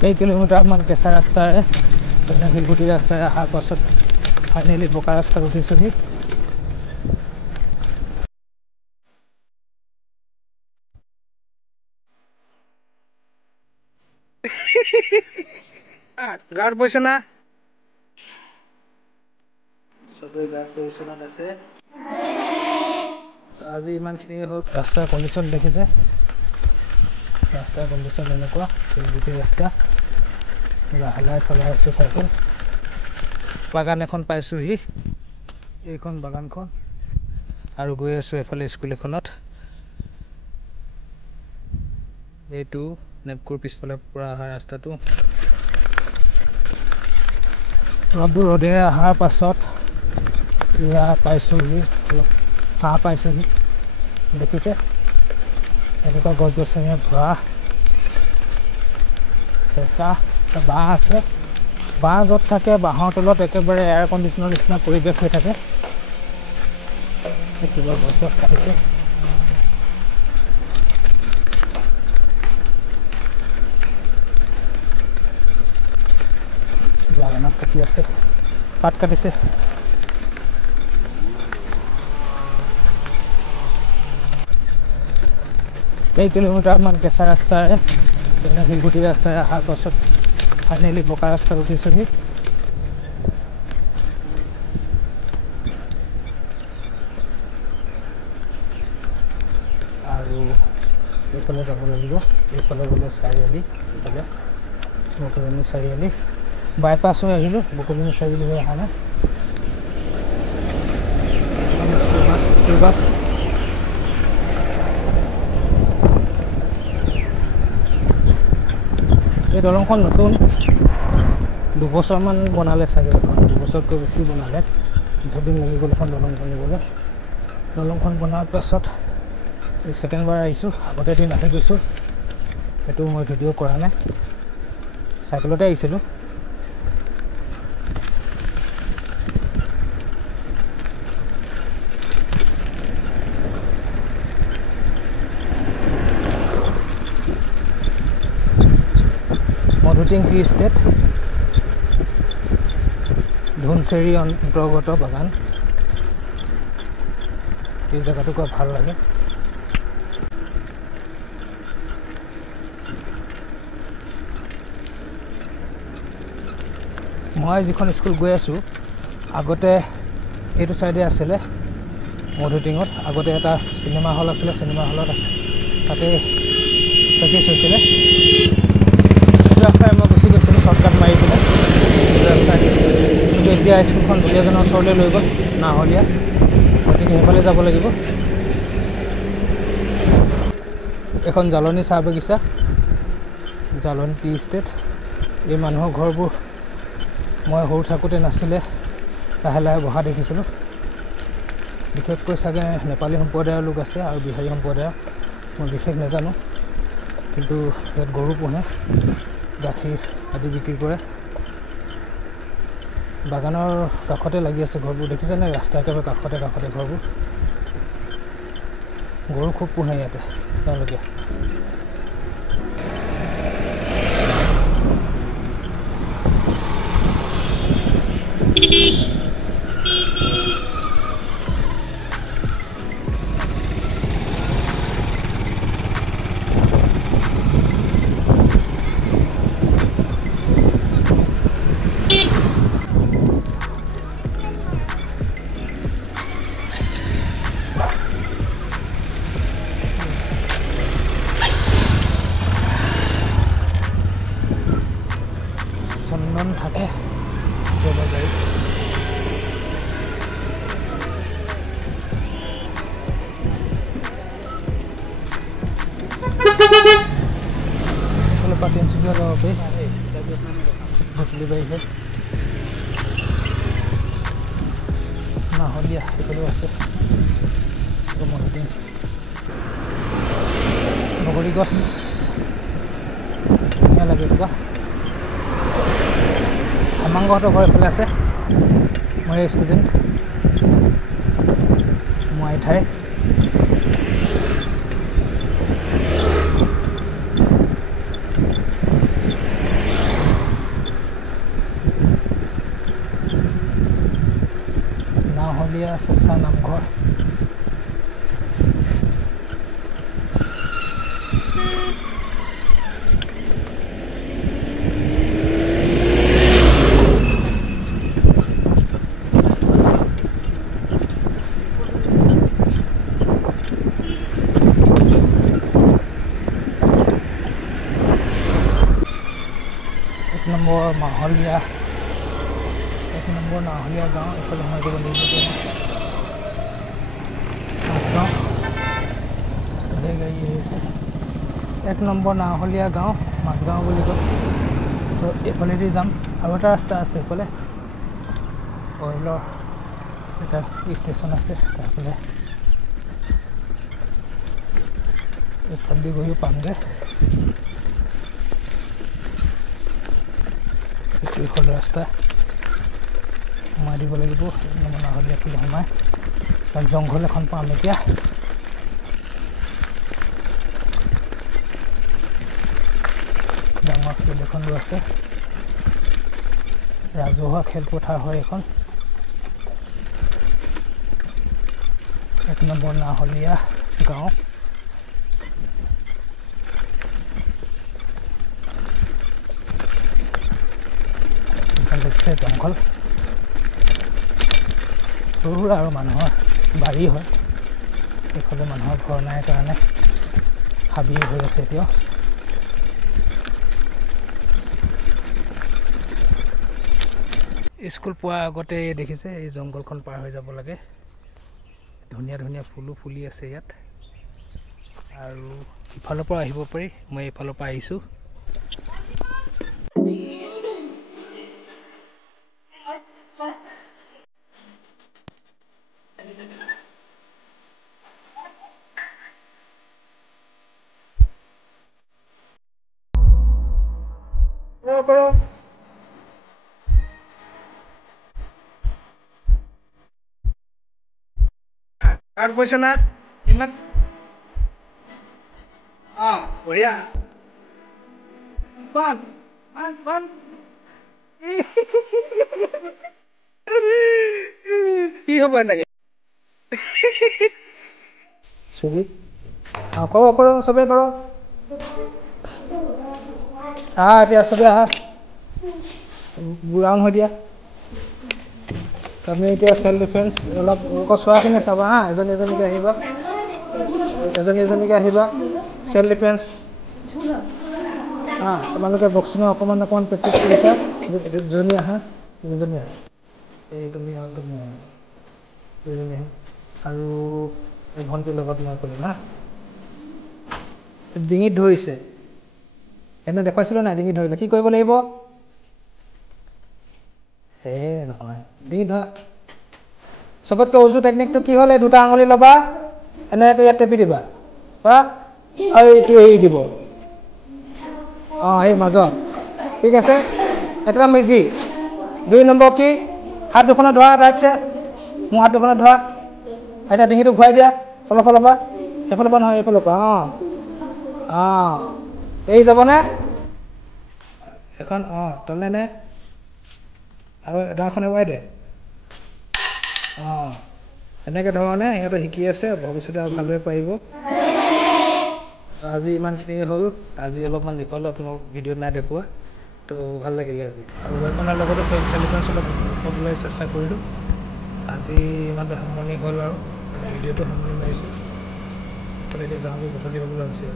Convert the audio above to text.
कई किलोमीटर मान केঁচা रास्तारे শিলগুটি रास्तारे अহাৰ পাছত फाइनेली बोका रास्ता उठिছোহি गार्ड पैसे ना सबे गार्ड पोजिशনত আছে আজি ইমানখিনি হ'ল ৰাস্তাৰ কণ্ডিশ্যন দেখিছে ৰাস্তাৰ কণ্ডিশ্যন এনেকুৱা গোটেই ৰাস্তা লাহে লাহে চলাই আছোঁ চাইকেল বাগান এখন পাইছোঁহি এইখন বাগানখন আৰু গৈ আছোঁ এফালে স্কুল এখনত এইটো নেপকুৰ পিছফালে পৰা অহা ৰাস্তাটো ৰ'দেৰে অহাৰ পাছত ইয়া পাইছোঁহি চাহ পাইছোঁহি দেখিছে এনেকুৱা গছ গছনিৰে ভৰা চেঁচা বাঁহ আছে বাঁহ য'ত থাকে বাঁহৰ তলত একেবাৰে এয়াৰ কণ্ডিশ্যনৰ নিচিনা পৰিৱেশ হৈ থাকে কিবা গছ গছ কাটিছে বাগানত কাটি আছে পাত কাটিছে कई किलोमीटर मान केঁচা रास्तारे শিলগুটি रास्तारे अহাৰ পাছত फाइनेली बोका रास्ता उठिছোহি আৰু এইফালে যাব লাগিব এইফালে গ'লে চাৰিআলি এইফালে বকুলনি চাৰিআলি বাইপাছ হৈ আহিলোঁ বকুলনি চাৰিআলি হৈ অহা নাই বাছ এই দলংখন নতুন দুবছৰমান বনালে চাগে দুবছৰতকৈ বেছি বনালে বহুত দিন লাগি গ'ল এখন দলং বনিবলৈ দলংখন বনোৱাৰ পাছত এই ছেকেণ্ডবাৰ আহিছোঁ আগতে এদিন আহি গৈছোঁ সেইটো মই ভিডিঅ' কৰা নাই চাইকেলতে আহিছিলোঁ মধুটিং টি ষ্টেট ধুনচেৰি অন্তৰ্গত বাগান এই জেগাটো খুব ভাল লাগে মই যিখন স্কুল গৈ আছোঁ আগতে এইটো চাইডে আছিলে মধুটিঙত আগতে এটা চিনেমা হল আছিলে চিনেমা হলত আছে তাতে প্ৰেক্টিছ হৈছিলে ৰাস্তায় মই গুচি গৈছিলোঁ শ্বৰ্টকাট মাৰি পেলাই ৰাস্তায় কিন্তু এতিয়া স্কুলখন দুলীয়াজনৰ ওচৰলৈ লৈ গ'ল নাহলীয়া গতিকে সেইফালে যাব লাগিব এখন জালনী চাহ বাগিচা জালনী টি ষ্টেট এই মানুহৰ ঘৰবোৰ মই সৰু থাকোঁতে নাছিলে লাহে লাহে বহা দেখিছিলোঁ বিশেষকৈ চাগে নেপালী সম্প্ৰদায়ৰ লোক আছে আৰু বিহাৰী সম্প্ৰদায়ৰ মই বিশেষ নাজানো কিন্তু ইয়াত গৰু পোহে গাখীৰ আদি বিক্ৰী কৰে বাগানৰ কাষতে লাগি আছে ঘৰবোৰ দেখিছেনে ৰাস্তা একেবাৰে কাষতে ঘৰবোৰ গৰু খুব পোহে ইয়াতে তেওঁলোকে চন্দন থাকে জলবায়ু তিনচুকীয়া যাব পাৰি ভুটলি বাৰীহে নাহলীয়া এইফালেও আছে মধুটিং বগৰী গছ ধুনীয়া লাগে এনেকুৱা হেমাংগহঁতৰ ঘৰ এইফালে আছে মই ষ্টুডেণ্ট মই ঠাই মাহলীয়া চেঁচা নামঘৰ। এক নম্বৰ নাহলীয়া গাঁও। এইফালে সোমাই যাব লাগিব মাছগাঁও ধেৰ গাড়ী আহিছে। 1 নম্বৰ নাহলীয়া গাঁও মাছগাঁও বুলি কয়। তো এইফালেদি যাম। আৰু এটা ৰাস্তা আছে এইফালে অইলৰ এটা ষ্টেচন আছে তাৰফালে এইফালেদি গৈও পামগৈ। এইটো হ'ল ৰাস্তা সোমাই দিব লাগিব নাহলীয়া ফালে সোমাই কাৰণ জংঘল এখন পাম এতিয়া। ডাঙৰ ফিল্ড এখনো আছে, ৰাজহুৱা খেলপথাৰ হয় এখন। 1 নম্বৰ নাহলীয়া গাঁও। দেখিছে জংঘল সৰু সুৰা আৰু মানুহৰ বাৰী হয়। এইফালে মানুহৰ ঘৰ নাই কাৰণে হাবি হৈ আছে এতিয়াও। স্কুল পোৱাৰ আগতে দেখিছে এই জংঘলখন পাৰ হৈ যাব লাগে। ধুনীয়া ধুনীয়া ফুলো ফুলি আছে ইয়াত। আৰু ইফালৰ পৰা আহিব পাৰি। মই এইফালৰ পৰা আহিছোঁ। কাৰ্ড পইচা না ইমান বঢ়িয়া কি হ'ব এনেকে ছবি কৰ চবেই কৰ এতিয়া চবেই আহা বুঢ়া হৈ দিয়া। তুমি এতিয়া চেল্ফ ডিফেন্স অলপ চোৱাখিনি চাবা হা। এজনীকে আহিবা চেল্ফ ডিফেন্স তোমালোকে বক্সিঙৰ অকণমান প্ৰেক্টিচ কৰিছা। দুজনী আহা এই তুমি দুজনী আহা আৰু এই ভণ্টিৰ লগত মই কৰিম হা। ডিঙিত ধৰিছে এনে দেখুৱাইছিলোঁ নাই? ডিঙিত ধৰিলে কি কৰিব লাগিব? নহয় ডিঙিত ধৰা। চবতকৈ উজু টেকনিকটো কি হ'ল? এই দুটা আঙুলি ল'বা এনেকৈ ইয়াত টেপি দিবা বা এইটো এৰি দিব। এই মাজত ঠিক আছে। এটা মেজি 2 নম্বৰ কি? হাত দুখনত ধৰা ৰাইট চাইড। মোৰ হাত দুখনত ধৰা। এতিয়া ডিঙিটো ঘূৰাই দিয়া। অলপ পৰা এইফালৰ পৰা নহয় এইফালৰ পৰা এৰি যাবনে এখন? তলে নে আৰু ডাঙৰখন এৰুৱাই দে। এনেকৈ ধৰণে সিহঁতে শিকি আছে। ভৱিষ্যতে আৰু ভালদৰে পাৰিব। আজি ইমানখিনি হ'ল। আজি অলপমান দীঘল আপোনালোক ভিডিঅ'ত নাই দেখুওৱা। তো ভাল লাগিলে আজি। আৰু আপোনাৰ লগতো চেল্ফ ডিফেন্স অলপ ক'বলৈ চেষ্টা কৰিলোঁ। আজি ইমানতে সামৰণি হ'ল আৰু ভিডিঅ'টো সামৰণি মাৰিছোঁ। এতিয়া যাওঁ গধূলি হ'বলৈ হৈছে।